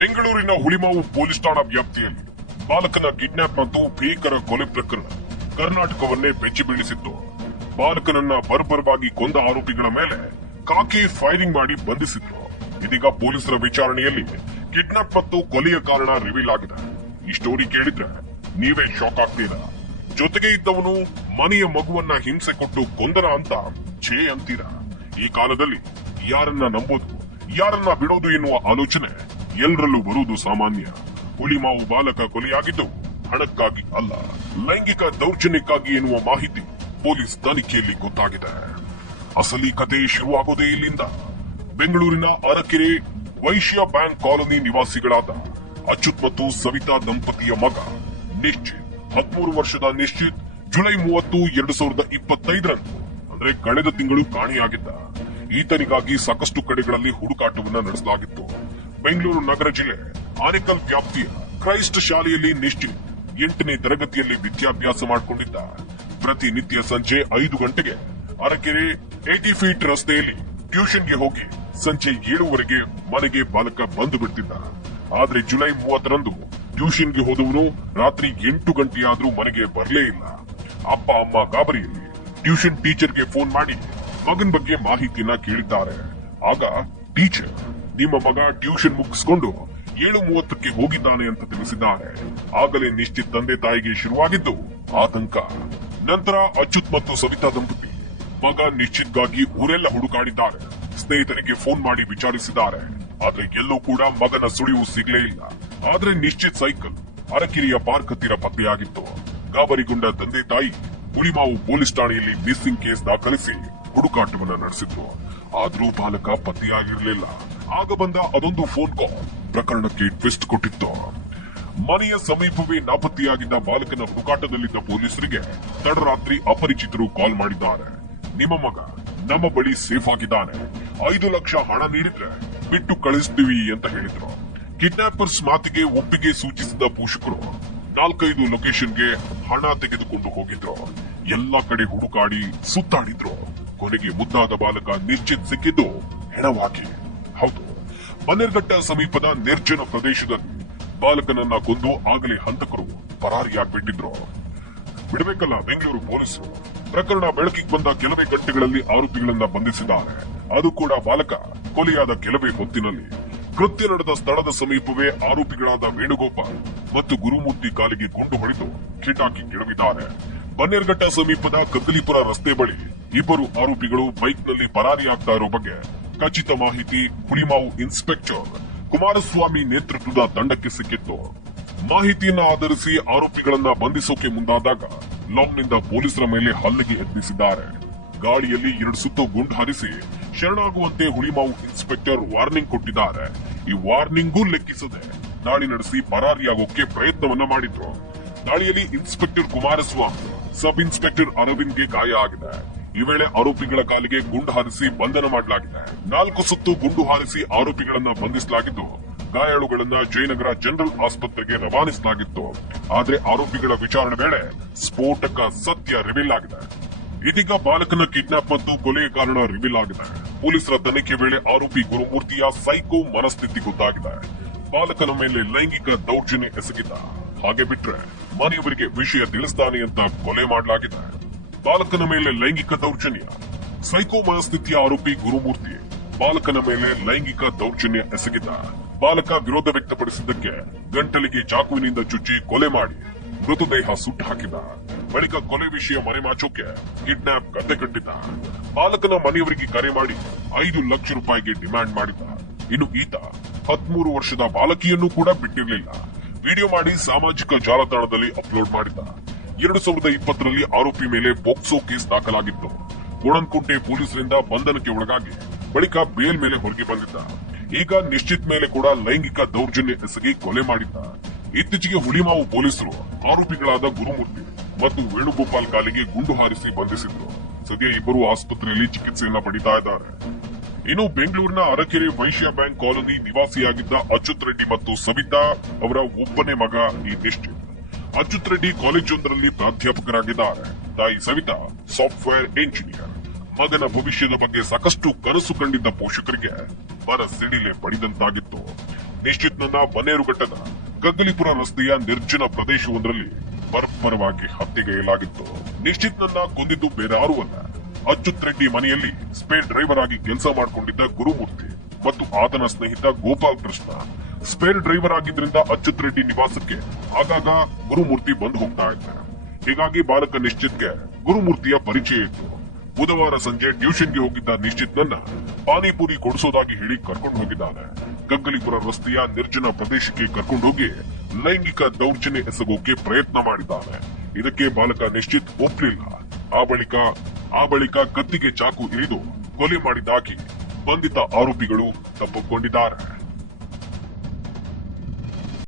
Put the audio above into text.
ಬೆಂಗಳೂರಿನ ಹುಳಿಮಾವು ಪೊಲೀಸ್ ಠಾಣಾ ವ್ಯಾಪ್ತಿಯಲ್ಲಿ ಬಾಲಕನ ಕಿಡ್ನಾಪ್ ಮತ್ತು ಭೀಕರ ಕೊಲೆ ಪ್ರಕರಣ ಕರ್ನಾಟಕವನ್ನೇ ಬೆಚ್ಚಿ ಬೀಳಿಸಿತ್ತು. ಬಾಲಕನನ್ನ ಬರ್ಬರವಾಗಿ ಕೊಂದ ಆರೋಪಿಗಳ ಮೇಲೆ ಕಾಕಿ ಫೈರಿಂಗ್ ಮಾಡಿ ಬಂಧಿಸಿದ್ರು. ಇದೀಗ ಪೊಲೀಸರ ವಿಚಾರಣೆಯಲ್ಲಿ ಕಿಡ್ನಾಪ್ ಮತ್ತು ಕೊಲೆಯ ಕಾರಣ ರಿವೀಲ್ ಆಗಿದೆ. ಈ ಸ್ಟೋರಿ ಕೇಳಿದ್ರೆ ನೀವೇ ಶಾಕ್ ಆಗ್ತೀರಾ? ಜೊತೆಗೆ ಇದ್ದವನು ಮನೆಯ ಮಗುವನ್ನ ಹಿಂಸೆ ಕೊಟ್ಟು ಕೊಂದನ ಅಂತ ಛೇ ಅಂತೀರಾ? ಈ ಕಾಲದಲ್ಲಿ ಯಾರನ್ನ ನಂಬೋದು, ಯಾರನ್ನ ಬಿಡೋದು ಎನ್ನುವ ಆಲೋಚನೆ ಎಲ್ಲರಲ್ಲೂ ಬರುವುದು ಸಾಮಾನ್ಯ. ಹುಳಿಮಾವು ಬಾಲಕ ಕೊಲೆಯಾಗಿದ್ದು, ಹಣಕ್ಕಾಗಿ ಅಲ್ಲ, ಲೈಂಗಿಕ ದೌರ್ಜನ್ಯಕ್ಕಾಗಿ ಎನ್ನುವ ಮಾಹಿತಿ ಪೊಲೀಸ್ ತನಿಖೆಯಲ್ಲಿ ಗೊತ್ತಾಗಿದೆ. ಅಸಲಿ ಕತೆ ಶುರುವಾಗೋದೇ ಇಲ್ಲಿಂದ. ಬೆಂಗಳೂರಿನ ಅರಕೆರೆ ವೈಶ್ಯ ಬ್ಯಾಂಕ್ ಕಾಲೋನಿ ನಿವಾಸಿಗಳಾದ ಅಚ್ಯುತ್ ಮತ್ತು ಸವಿತಾ ದಂಪತಿಯ ಮಗ ನಿಶ್ಚಿತ್. ಹದಿಮೂರು ವರ್ಷದ ನಿಶ್ಚಿತ್ ಜುಲೈ ಮೂವತ್ತು, ಎರಡು ಸಾವಿರದ ಇಪ್ಪತ್ತೈದರಂದು, ಅಂದ್ರೆ ಕಳೆದ ತಿಂಗಳು ಕಾಣೆಯಾಗಿದ್ದ. ಈತನಿಗಾಗಿ ಸಾಕಷ್ಟು ಕಡೆಗಳಲ್ಲಿ ಹುಡುಕಾಟವನ್ನ ನಡೆಸಲಾಗಿತ್ತು. ಬೆಂಗಳೂರು ನಗರ ಜಿಲ್ಲೆ ಆನೇಕಲ್ ವ್ಯಾಪ್ತಿಯ ಕ್ರೈಸ್ಟ್ ಶಾಲೆಯಲ್ಲಿ ನಿಶ್ಚಿತ್ ಎಂಟನೇ ತರಗತಿಯಲ್ಲಿ ವಿದ್ಯಾಭ್ಯಾಸ ಮಾಡಿಕೊಂಡಿದ್ದ ಪ್ರತಿನಿತ್ಯ ಸಂಜೆ ಐದು ಗಂಟೆಗೆ ಅರಕೆರೆ ಏಟಿ ಫೀಟ್ ರಸ್ತೆಯಲ್ಲಿ ಟ್ಯೂಷನ್ಗೆ ಹೋಗಿ ಸಂಜೆ ಏಳುವರೆಗೆ ಮನೆಗೆ ಬಾಲಕ ಬಂದು ಬಿಡ್ತಿದ್ದ. ಆದ್ರೆ ಜುಲೈ ಮೂವತ್ತರಂದು ಟ್ಯೂಷನ್ಗೆ ಹೋದವನು ರಾತ್ರಿ ಎಂಟು ಗಂಟೆಯಾದ್ರೂ ಮನೆಗೆ ಬರಲೇ ಇಲ್ಲ. ಅಪ್ಪ, ಅಮ್ಮ ಗಾಬರಿಯಲ್ಲಿ ಟ್ಯೂಷನ್ ಟೀಚರ್ಗೆ ಫೋನ್ ಮಾಡಿ ಮಗನ್ ಬಗ್ಗೆ ಮಾಹಿತಿಯನ್ನ ಕೇಳಿದ್ದಾರೆ. ಆಗ ಟೀಚರ್ ನಿಮ್ಮ ಮಗ ಟ್ಯೂಷನ್ ಮುಗಿಸ್ಕೊಂಡು ಏಳು ಮೂವತ್ತಕ್ಕೆ ಹೋಗಿದ್ದಾನೆ ಅಂತ ತಿಳಿಸಿದ್ದಾರೆ. ಆಗಲೇ ನಿಶ್ಚಿತ್ ತಂದೆ ತಾಯಿಗೆ ಶುರುವಾಗಿದ್ದು ಆತಂಕ. ನಂತರ ಅಚ್ಯುತ್ ಮತ್ತು ಸವಿತಾ ದಂಪತಿ ಮಗ ನಿಶ್ಚಿತ್ಗಾಗಿ ಊರೆಲ್ಲ ಹುಡುಕಾಡಿದ್ದಾರೆ. ಸ್ನೇಹಿತರಿಗೆ ಫೋನ್ ಮಾಡಿ ವಿಚಾರಿಸಿದ್ದಾರೆ. ಆದ್ರೆ ಎಲ್ಲೂ ಕೂಡ ಮಗನ ಸುಳಿವು ಸಿಗ್ಲೇ ಇಲ್ಲ. ಆದ್ರೆ ನಿಶ್ಚಿತ್ ಸೈಕಲ್ ಅರಕಿರಿಯ ಪಾರ್ಕ್ ಹತ್ತಿರ ಪತ್ತೆಯಾಗಿತ್ತು. ಗಾಬರಿಗೊಂಡ ತಂದೆ ತಾಯಿ ಹುಳಿಮಾವು ಪೊಲೀಸ್ ಠಾಣೆಯಲ್ಲಿ ಮಿಸ್ಸಿಂಗ್ ಕೇಸ್ ದಾಖಲಿಸಿ ಹುಡುಕಾಟವನ್ನು ನಡೆಸಿದ್ರು ಆದ್ರೂ ಬಾಲಕ ಪತ್ತೆಯಾಗಿರ್ಲಿಲ್ಲ. ಆಗ ಬಂದ ಅದೊಂದು ಫೋನ್ ಕಾಲ್ ಪ್ರಕರಣಕ್ಕೆ ಟ್ವಿಸ್ಟ್ ಕೊಟ್ಟಿತ್ತು. ಮನೆಯ ಸಮೀಪವೇ ನಾಪತ್ತೆಯಾಗಿದ್ದ ಬಾಲಕನ ಹುಡುಕಾಟದಲ್ಲಿದ್ದ ಪೊಲೀಸರಿಗೆ ತಡರಾತ್ರಿ ಅಪರಿಚಿತರು ಕಾಲ್ ಮಾಡಿದ್ದಾರೆ. ನಿಮ್ಮ ಮಗ ನಮ್ಮ ಬಳಿ ಸೇಫ್ ಆಗಿದ್ದಾನೆ. ಐದು ಲಕ್ಷ ಹಣ ನೀಡಿದ್ರೆ ಬಿಟ್ಟು ಕಳಿಸ್ತೀವಿ ಅಂತ ಹೇಳಿದ್ರು. ಕಿಡ್ನಾಪರ್ಸ್ ಮಾತಿಗೆ ಒಪ್ಪಿಗೆ ಸೂಚಿಸಿದ ಪೋಷಕರು ನಾಲ್ಕೈದು ಲೊಕೇಶನ್ಗೆ ಹಣ ತೆಗೆದುಕೊಂಡು ಹೋಗಿದ್ರು. ಎಲ್ಲಾ ಕಡೆ ಹುಡುಕಾಡಿ ಸುತ್ತಾಡಿದ್ರು. ಕೊನೆಗೆ ಮುದ್ದಾದ ಬಾಲಕ ನಿಶ್ಚಿತ್ ಸಿಕ್ಕಿದ್ದು ಹೆಣವಾಗಿ ಹೌದು ಬನ್ನೇರ್ಘಟ್ಟ ಸಮೀಪದ ನಿರ್ಜನ ಪ್ರದೇಶದಲ್ಲಿ ಬಾಲಕನನ್ನ ಕೊಂದು ಆಗಲೇ ಹಂತಕರು ಪರಾರಿಯಾಗ್ಬಿಟ್ಟಿದ್ರು ಬಿಡಬೇಕಲ್ಲ ಬೆಂಗಳೂರು ಪೊಲೀಸರು? ಪ್ರಕರಣ ಬೆಳಕಿಗೆ ಬಂದ ಕೆಲವೇ ಗಂಟೆಗಳಲ್ಲಿ ಆರೋಪಿಗಳನ್ನ ಬಂಧಿಸಿದ್ದಾರೆ. ಅದು ಕೂಡ ಬಾಲಕ ಕೊಲೆಯಾದ ಕೆಲವೇ ಹೊತ್ತಿನಲ್ಲಿ. ಕೃತ್ಯ ನಡೆದ ಸ್ಥಳದ ಸಮೀಪವೇ ಆರೋಪಿಗಳಾದ ವೇಣುಗೋಪಾಲ್ ಮತ್ತು ಗುರುಮೂರ್ತಿ ಕಾಲಿಗೆ ಗುಂಡು ಹೊಡೆದು ಕಿಟಾಕಿ ಕೆಡವಿದ್ದಾರೆ ಬನ್ನೇರ್ಘಟ್ಟ ಸಮೀಪದ ಕಗ್ಗಲಿಪುರ ರಸ್ತೆ ಬಳಿ ಇಬ್ಬರು ಆರೋಪಿಗಳು ಬೈಕ್ನಲ್ಲಿ ಪರಾರಿಯಾಗ್ತಾ ಇರೋ ಬಗ್ಗೆ ಖಚಿತ ಮಾಹಿತಿ ಹುಳಿಮಾವು ಇನ್ಸ್ಪೆಕ್ಟರ್ ಕುಮಾರಸ್ವಾಮಿ ನೇತೃತ್ವದ ತಂಡಕ್ಕೆ ಸಿಕ್ಕಿತ್ತು. ಮಾಹಿತಿಯನ್ನು ಆಧರಿಸಿ ಆರೋಪಿಗಳನ್ನ ಬಂಧಿಸೋಕೆ ಮುಂದಾದಾಗ ಲಾಂಗ್ನಿಂದ ಪೊಲೀಸರ ಮೇಲೆ ಹಲ್ಲೆಗೆ ಯತ್ನಿಸಿದ್ದಾರೆ. ಗಾಡಿಯಲ್ಲಿ ಎರಡು ಸುತ್ತು ಗುಂಡು ಹಾರಿಸಿ ಶರಣಾಗುವಂತೆ ಹುಳಿಮಾವು ಇನ್ಸ್ಪೆಕ್ಟರ್ ವಾರ್ನಿಂಗ್ ಕೊಟ್ಟಿದ್ದಾರೆ. ಈ ವಾರ್ನಿಂಗೂ ಲೆಕ್ಕಿಸದೆ ದಾಳಿ ನಡೆಸಿ ಪರಾರಿಯಾಗೋಕೆ ಪ್ರಯತ್ನವನ್ನ ಮಾಡಿದ್ರು. ದಾಳಿಯಲ್ಲಿ ಇನ್ಸ್ಪೆಕ್ಟರ್ ಕುಮಾರಸ್ವಾಮಿ, ಸಬ್ ಇನ್ಸ್ಪೆಕ್ಟರ್ ಅರವಿಂದ್ಗೆ ಗಾಯ ಆಗಿದೆ. ಈ ವೇಳೆ ಆರೋಪಿಗಳ ಕಾಲಿಗೆ ಗುಂಡು ಹಾರಿಸಿ ಬಂಧನ ಮಾಡಲಾಗಿದೆ. ನಾಲ್ಕು ಸುತ್ತು ಗುಂಡು ಹಾರಿಸಿ ಆರೋಪಿಗಳನ್ನ ಬಂಧಿಸಲಾಗಿದ್ದು, ಗಾಯಾಳುಗಳನ್ನ ಜಯನಗರ ಜನರಲ್ ಆಸ್ಪತ್ರೆಗೆ ರವಾನಿಸಲಾಗಿತ್ತು. ಆದ್ರೆ ಆರೋಪಿಗಳ ವಿಚಾರಣೆ ವೇಳೆ ಸ್ಫೋಟಕ ಸತ್ಯ ರಿವೀಲ್ ಆಗಿದೆ. ಇದೀಗ ಬಾಲಕನ ಕಿಡ್ನಾಪ್ ಮತ್ತು ಕೊಲೆಯ ಕಾರಣ ರಿವೀಲ್ ಆಗಿದೆ. ಪೊಲೀಸರ ತನಿಖೆ ವೇಳೆ ಆರೋಪಿ ಗುರುಮೂರ್ತಿಯ ಸೈಕೋ ಮನಸ್ಥಿತಿ ಗೊತ್ತಾಗಿದೆ. ಬಾಲಕನ ಮೇಲೆ ಲೈಂಗಿಕ ದೌರ್ಜನ್ಯ ಎಸಗಿದ್ದ. ಹಾಗೆ ಬಿಟ್ರೆ ಮನೆಯವರಿಗೆ ವಿಷಯ ತಿಳಿಸ್ತಾನೆ ಅಂತ ಕೊಲೆ ಮಾಡಲಾಗಿದೆ. ಬಾಲಕನ ಮೇಲೆ ಲೈಂಗಿಕ ದೌರ್ಜನ್ಯ. ಸೈಕೋ ಮನಸ್ಥಿತಿಯ ಆರೋಪಿ ಗುರುಮೂರ್ತಿ ಬಾಲಕನ ಮೇಲೆ ಲೈಂಗಿಕ ದೌರ್ಜನ್ಯ ಎಸಗಿದ. ಬಾಲಕ ವಿರೋಧ ವ್ಯಕ್ತಪಡಿಸಿದ್ದಕ್ಕೆ ಗಂಟಲಿಗೆ ಚಾಕುವಿನಿಂದ ಚುಚ್ಚಿ ಕೊಲೆ ಮಾಡಿ ಮೃತದೇಹ ಸುಟ್ಟು ಹಾಕಿದ. ಬಳಿಕ ಕೊಲೆ ವಿಷಯ ಮರೆಮಾಚೋಕೆ ಕಿಡ್ನಾಪ್ ಕತೆ ಕಟ್ಟಿದ್ದ ಬಾಲಕನ ಮನೆಯವರಿಗೆ ಕರೆ ಮಾಡಿ ಐದು ಲಕ್ಷ ರೂಪಾಯಿಗೆ ಡಿಮ್ಯಾಂಡ್ ಮಾಡಿದ. ಇನ್ನು ಈತ ಹದಿಮೂರು ವರ್ಷದ ಬಾಲಕಿಯನ್ನು ಕೂಡ ಬಿಟ್ಟಿರಲಿಲ್ಲ. ವಿಡಿಯೋ ಮಾಡಿ ಸಾಮಾಜಿಕ ಜಾಲತಾಣದಲ್ಲಿ ಅಪ್ಲೋಡ್ ಮಾಡಿದ್ದ ಎರಡು ಸಾವಿರದ ಇಪ್ಪತ್ತರಲ್ಲಿ ಆರೋಪಿ ಮೇಲೆ ಪೋಕ್ಸೋ ಕೇಸ್ ದಾಖಲಾಗಿತ್ತು. ಕೋಣಂಕುಂಟೆ ಪೊಲೀಸರಿಂದ ಬಂಧನಕ್ಕೆ ಒಳಗಾಗಿ ಬಳಿಕ ಬೇಲ್ ಮೇಲೆ ಹೊರಗೆ ಬಂದಿದ್ದ. ಈಗ ನಿಶ್ಚಿತ್ ಮೇಲೆ ಕೂಡ ಲೈಂಗಿಕ ದೌರ್ಜನ್ಯ ಎಸಗಿ ಕೊಲೆ ಮಾಡಿದ್ದ. ಇತ್ತೀಚೆಗೆ ಹುಳಿಮಾವು ಪೊಲೀಸರು ಆರೋಪಿಗಳಾದ ಗುರುಮೂರ್ತಿ ಮತ್ತು ವೇಣುಗೋಪಾಲ್ ಕಾಲಿಗೆ ಗುಂಡು ಹಾರಿಸಿ ಬಂಧಿಸಿದ್ರು. ಸದ್ಯ ಇಬ್ಬರು ಆಸ್ಪತ್ರೆಯಲ್ಲಿ ಚಿಕಿತ್ಸೆಯನ್ನ ಪಡಿತಾ ಇದ್ದಾರೆ. ಇನ್ನು ಬೆಂಗಳೂರಿನ ಅರಕೆರೆ ವೈಶ್ಯ ಬ್ಯಾಂಕ್ ಕಾಲೋನಿ ನಿವಾಸಿಯಾಗಿದ್ದ ಅಚ್ಯುತ್ ರೆಡ್ಡಿ ಮತ್ತು ಸವಿತಾ ಅವರ ಒಬ್ಬನೇ ಮಗ ಈ ನಿಶ್ಚಿತ್. ಅಚ್ಯುತ್ ರೆಡ್ಡಿ ಕಾಲೇಜೊಂದರಲ್ಲಿ ಪ್ರಾಧ್ಯಾಪಕರಾಗಿದ್ದಾರೆ. ತಾಯಿ ಸವಿತಾ, ಸಾಫ್ಟ್ವೇರ್ ಎಂಜಿನಿಯರ್. ಮಗನ ಭವಿಷ್ಯದ ಬಗ್ಗೆ ಸಾಕಷ್ಟು ಕನಸು ಕಂಡಿದ್ದ ಪೋಷಕರಿಗೆ ಬರ ಸಿಡಿಲೆ ಪಡಿದಂತಾಗಿತ್ತು. ನಿಶ್ಚಿತ್ನನ್ನ ಬನ್ನೇರುಘಟ್ಟದ ಗಗ್ಗಲಿಪುರ ರಸ್ತೆಯ ನಿರ್ಜನ ಪ್ರದೇಶವೊಂದರಲ್ಲಿ ಬರ್ಬರವಾಗಿ ಹತ್ಯೆಗೈಯಲಾಗಿತ್ತು ನಿಶ್ಚಿತ್ನನ್ನ ಕೊಂದಿದ್ದು ಬೇರಾರೂ ಅಲ್ಲ. ಅಚ್ಯುತ್ ರೆಡ್ಡಿ ಮನೆಯಲ್ಲಿ ಸ್ಪೇಡ್ ಡ್ರೈವರ್ ಆಗಿ ಕೆಲಸ ಮಾಡಿಕೊಂಡಿದ್ದ ಗುರುಮೂರ್ತಿ ಮತ್ತು ಆತನ ಸ್ನೇಹಿತ ಗೋಪಾಲ್ ಕೃಷ್ಣ. ಸ್ಪೇರ್ ಡ್ರೈವರ್ ಆಗಿದ್ರಿಂದ ಅಚ್ಯುತ್ ರೆಡ್ಡಿ ನಿವಾಸಕ್ಕೆ. ಆಗಾಗ ಗುರುಮೂರ್ತಿ ಬಂದು ಹೋಗ್ತಾ ಇದ್ದಾರೆ. ಹೀಗಾಗಿ ಬಾಲಕ ನಿಶ್ಚಿತ್ಗೆ ಗುರುಮೂರ್ತಿಯ ಪರಿಚಯ ಇತ್ತು. ಬುಧವಾರ ಸಂಜೆ ಟ್ಯೂಷನ್ಗೆ ಹೋಗಿದ್ದ ನಿಶ್ಚಿತ್ನನ್ನ ಪಾನಿಪುರಿ ಕೊಡಿಸೋದಾಗಿ ಹೇಳಿ ಕರ್ಕೊಂಡು ಹೋಗಿದ್ದಾನೆ. ಗಗ್ಗಲಿಪುರ ರಸ್ತೆಯ ನಿರ್ಜನ ಪ್ರದೇಶಕ್ಕೆ ಕರ್ಕೊಂಡು ಹೋಗಿ ಲೈಂಗಿಕ ದೌರ್ಜನ್ಯ ಎಸಗೋಕೆ ಪ್ರಯತ್ನ ಮಾಡಿದ್ದಾನೆ. ಇದಕ್ಕೆ ಬಾಲಕ ನಿಶ್ಚಿತ್ ಒಪ್ಪಲಿಲ್ಲ ಆ ಬಳಿಕ ಆ ಬಳಿಕ ಕತ್ತಿಗೆ ಚಾಕು ಇಳಿದು ಕೊಲೆ ಮಾಡಿದ್ದಾಗಿ ಬಂಧಿತ ಆರೋಪಿಗಳು ತಪ್ಪಿಕೊಂಡಿದ್ದಾರೆ.